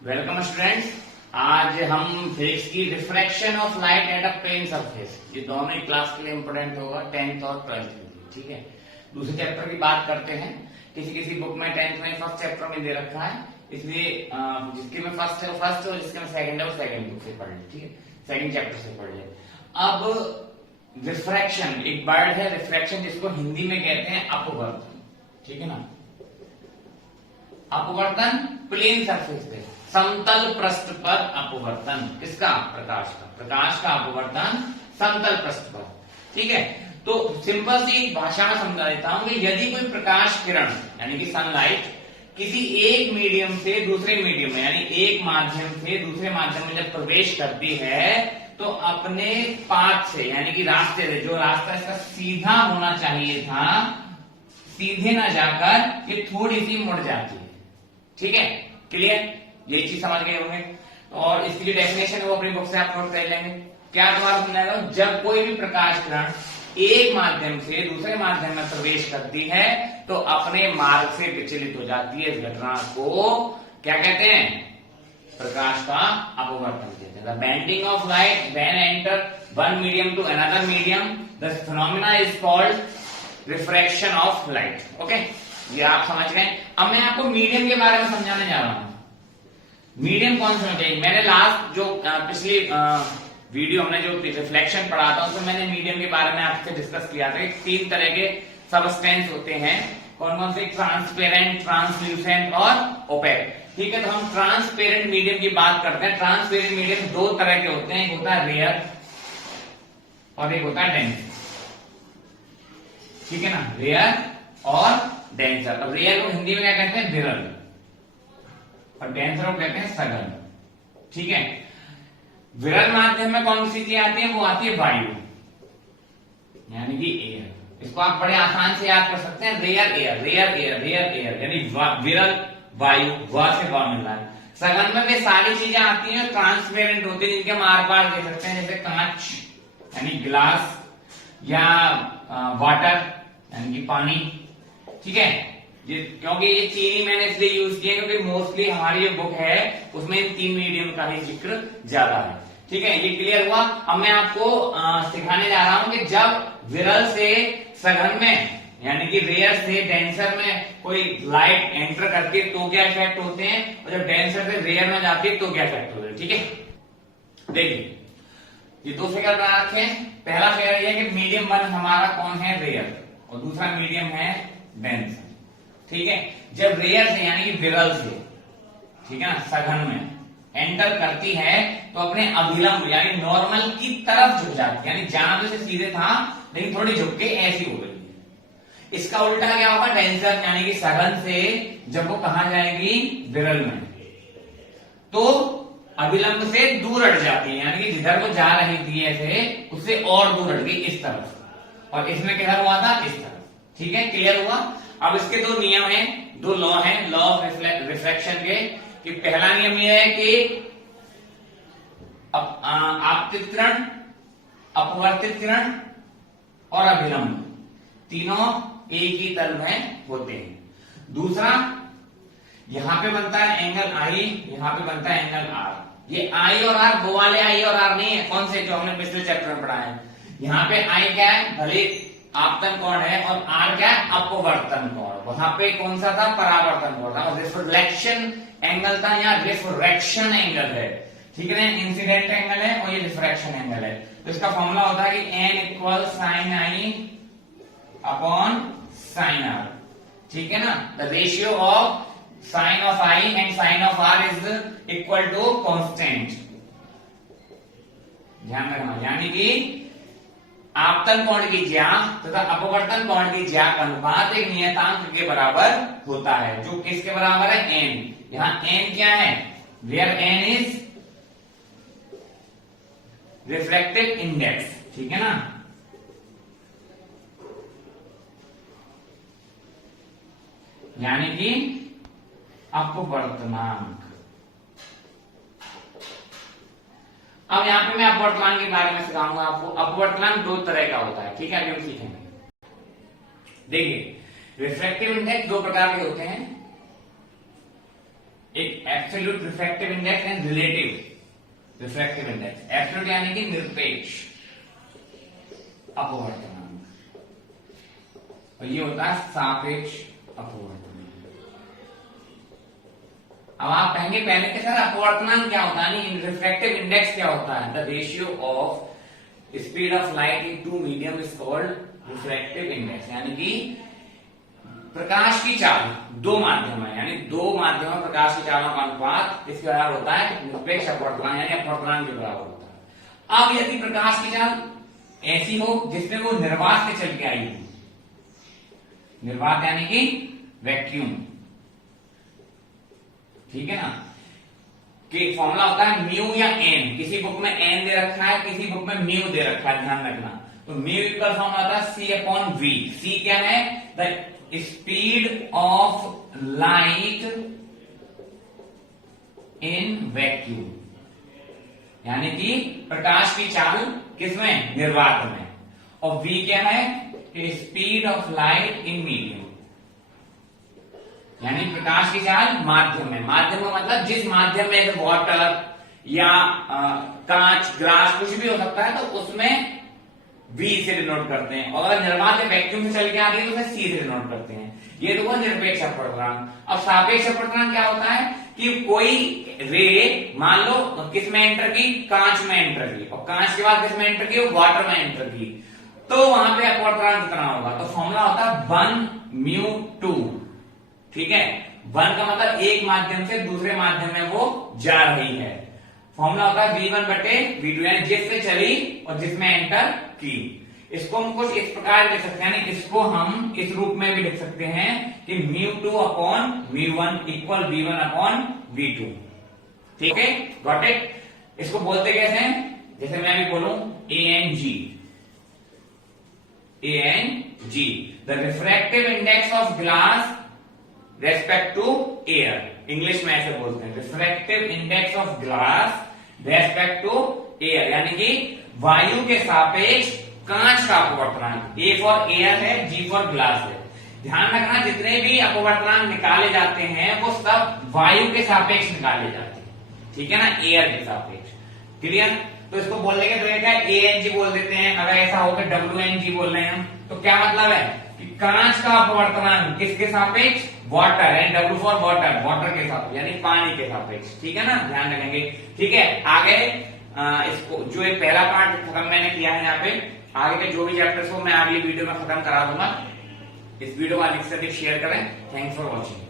Welcome students. आज हम physics की refraction of light at a plane surface, ये दोनों ही क्लास के लिए इंपोर्टेंट होगा, 10th और 12th के लिए। ठीक है, दूसरे चैप्टर की बात करते हैं। किसी किसी बुक में 10th में फर्स्ट चैप्टर में दे रखा है, इसलिए जिसके में फर्स्ट है वो फर्स्ट है और जिसके में सेकंड है वो सेकंड बुक से पढ़ ले। ठीक है, सेकंड चैप्टर से पढ़ ले। अब रिफ्रैक्शन एक वर्ड है, रिफ्रैक्शन जिसको हिंदी में कहते हैं अपवर्तन। ठीक है ना, अपवर्तन प्लेन सरफेस पे, समतल पृष्ठ पर अपवर्तन। किसका? प्रकाश का अपवर्तन समतल पृष्ठ पर। ठीक है, तो सिंपल सी भाषा में समझा देता हूं कि यदि कोई प्रकाश किरण यानी कि सनलाइट किसी एक मीडियम से दूसरे मीडियम में यानी एक माध्यम से दूसरे माध्यम में जब प्रवेश करती है तो अपने पाथ से यानी कि रास्ते से, जो रास्ता इसका सीधा होना चाहिए था, सीधे ना जाकर ये थोड़ी सी मुड़ जाती है। ठीक है, क्लियर? ये चीज समझ गए होंगे। और इसकी जो डेफिनेशन है वो अपनी बुक से आप नोट कर लेंगे। क्या दोबारा समझाएगा? जब कोई भी प्रकाश किरण एक माध्यम से दूसरे माध्यम में प्रवेश करती है तो अपने मार्ग से विचलित हो जाती है। इस घटना को क्या कहते हैं? प्रकाश का अपवर्तन कहते हैं। The bending of light when enter one medium to another medium, the phenomena is called refraction of light. Okay, ये आप समझ गए। अब मैं आपको मीडियम के बारे में समझाने जा रहा हूं। मीडियम कौन सा होता है? मैंने लास्ट जो पिछली वीडियो हमने जो रिफ्लेक्शन पढ़ा था उसमें मैंने मीडियम के बारे में आपसे डिस्कस किया था। तीन तरह के सबस्टेंस होते हैं। कौन कौन से? ट्रांसपेरेंट, ट्रांसल्यूसेंट और ओपेक। ठीक है, तो हम ट्रांसपेरेंट मीडियम की बात करते हैं। ट्रांसपेरेंट मीडियम दो तरह के होते हैं, एक होता है रेयर और एक होता है डेंस। ठीक है ना, रेयर और डेंसर। अब रेयर को हिंदी में क्या कहते हैं? विरल। और डेंसर को कहते हैं सघन। ठीक है, विरल माध्यम में कौन सी चीज आती है? वो आती है वायु यानी कि एयर। इसको आप बड़े आसान से याद कर सकते हैं, rare air, rare air, rare air यानी विरल वायु, वा से वा मिल रहा है। सघन में वे सारी चीजें आती हैं ट्रांसपेरेंट होती है, जिनके हम आर पार दे सकते हैं, जैसे कांच यानी ग्लास या वाटर यानी कि पानी। ठीक है, क्योंकि ये चीनी मैंने इसलिए यूज किया क्योंकि मोस्टली हमारी जो बुक है उसमें इन तीन मीडियम का ही जिक्र ज्यादा है। ठीक है, ये क्लियर हुआ। अब मैं आपको सिखाने जा रहा हूं कि जब विरल से सघन में यानी कि रेयर से डेंसर में कोई लाइट एंटर करती है तो क्या इफेक्ट होते हैं, और जब डेंसर से रेयर में जाती है तो क्या इफेक्ट होते हैं। ठीक है, देखिए ये दो फिगर बना रखे हैं। पहला फिगर यह कि मीडियम वन हमारा कौन है? रेयर, और दूसरा मीडियम है डेंसर। ठीक है, जब रेयर से यानी कि विरल से, ठीक है ना, सघन में एंटर करती है तो अपने अभिलंब यानी नॉर्मल की तरफ झुक जाती है, यानी जहां से सीधे था लेकिन थोड़ी झुक के ऐसी हो गई। इसका उल्टा क्या होगा? डेंसर यानी कि सघन से जब वो कहां जाएगी? विरल में, तो अभिलंब से दूर हट जाती है, यानी कि जिधर वो जा रही थी ऐसे उससे और दूर हट गई इस तरफ, और इसमें किधर हुआ था? इस तरफ। ठीक है, क्लियर हुआ। अब इसके दो नियम हैं, दो लॉ हैं, लॉ ऑफ रिफ्लेक्शन के। कि पहला नियम यह है कि आपतित किरण, अपवर्तित किरण और अभिलंब तीनों एक ही तल में होते हैं। दूसरा, यहां पे बनता है एंगल आई, यहां पे बनता है एंगल आर। ये आई और आर वो वाले आई और आर नहीं है, कौन से जो हमने पिछले चैप्टर में पढ़ा है। यहां पे आई क्या है? भले आपतन कोण है, और आर क्या है? अपवर्तन कोण। वहां पे कौन सा था? परावर्तन कोण था, और रिफ्लेक्शन एंगल था, यहाँ रिफ्रैक्शन एंगल है। ठीक है ना, इंसिडेंट एंगल है और ये रिफ्रैक्शन एंगल है। तो इसका फॉर्मूला होता है कि N equal sine I upon sine R. ठीक है ना, the ratio of sine of I and sine of R is equal to constant. ध्यान रखना, यानी कि आपतन कोण की ज्या तथा अपवर्तन कोण की ज्या का अनुपात एक नियतांक के बराबर होता है, जो किसके बराबर है? एन। यहां एन क्या है? Where N is reflective index. ठीक है ना, यानी कि अपवर्तनांक। अब यहां पे मैं अपवर्तनांक के बारे में सिखाऊंगा आपको। अपवर्तनांक दो तरह का होता है। ठीक है, अभी हम सीखेंगे। देखिए, रिफ्रैक्टिव इंडेक्स दो प्रकार के होते हैं, एक absolute refractive index and relative refractive index. Absolute यानी कि निरपेक्ष अपवर्तनांक, और ये होता है सापेक्ष अपवर्तनांक। अब आप कहेंगे पहले कि सर अपवर्तनांक क्या होता है, नहीं रिफ्रैक्टिव इंडेक्स क्या होता है? The ratio of speed of light in two medium is called refractive index, यानी कि प्रकाश की चाल दो माध्यम है, यानी दो माध्यमों में प्रकाश की चालों का अनुपात इसके बराबर होता है निरपेक्ष अपवर्तनांक, यानी अपवर्तनांक के बराबर होता है। अब यदि प्रकाश की चाल ऐसी हो जिसमें वो निर्वात से चल के आई हो, निर्वात यानी कि वैक्यूम, ठीक है ना, कि फॉर्मूला होता है म्यू या एन, किसी बुक में एन दे रखा है, किसी बुक में म्यू दे रखा है, ध्यान रखना। तो म्यू इक्वल फॉर्मूला होता है सी अपॉन वी। सी क्या है? The speed of light in vacuum, यानी कि प्रकाश की चाल किसमें? निर्वात में। और वी क्या है? Speed of light in medium, यानी प्रकाश की चाल माध्यम में। माध्यम का मतलब जिस माध्यम में वाटर या कांच, ग्लास कुछ भी हो सकता है, तो उसमें V से डिनोट करते हैं, और अगर निर्वात वैक्यूम से चल के आ रही है तो उसे C से डिनोट करते हैं। ये तो वो निरपेक्ष अपवर्तनांक। अब सापेक्ष अपवर्तनांक क्या होता है कि कोई रे मान लो किस में एंटर की? कांच में एंटर की, और कांच के बाद किस में एंटर की? वाटर में एंटर की, तो वहां पे अपवर्तनांक कितना होगा? तो फॉर्मूला होता है 1μ2, ठीक है। 1 का मतलब एक माध्यम से दूसरे माध्यम में वो जा रही है। फॉर्मूला होता है V1 बटे V2, यानी जिससे चली और जिसमें एंटर की। इसको हम कुछ इस प्रकार लिख सकते हैं, यानी इसको हम इस रूप में भी लिख सकते हैं कि μ2 upon μ1 equal V1 upon V2, ठीक है, गॉट इट। इसको बोलते कैसे हैं? जैसे मैं भी बोलूं ANG, the refractive index of glass respect to air. English में ऐसे बोलते हैं, refractive index of glass respect to air, यानी कि वायु के सापेक्ष कांच का अपवर्तनांक। ए फॉर एयर है, जी फॉर ग्लास है। ध्यान रखना जितने भी अपवर्तनांक निकाले जाते हैं वो सब वायु के सापेक्ष निकाले जाते हैं, ठीक है ना, एयर के सापेक्ष। क्लियर? तो इसको बोलने के तरीका ANG बोल देते हैं। अगर ऐसा हो कि WNG बोल रहे हैं हम, तो क्या मतलब है कि कांच का अपवर्तनांक किसके सापेक्ष? Water, and W for water, water के सापेक्ष, यानी पानी के सापेक्ष, ठीक है ना, ध्यान रखेंगे। ठीक है, आगे इसको जो एक पहला पार्ट खत्म मैंने किया है, यहाँ पे आगे के जो भी चैप्टर्स को मैं अगली वीडियो में खत्म करा दूंगा। इस वीडियो को अधिक से अधिक शेयर करें। Thanks for watching.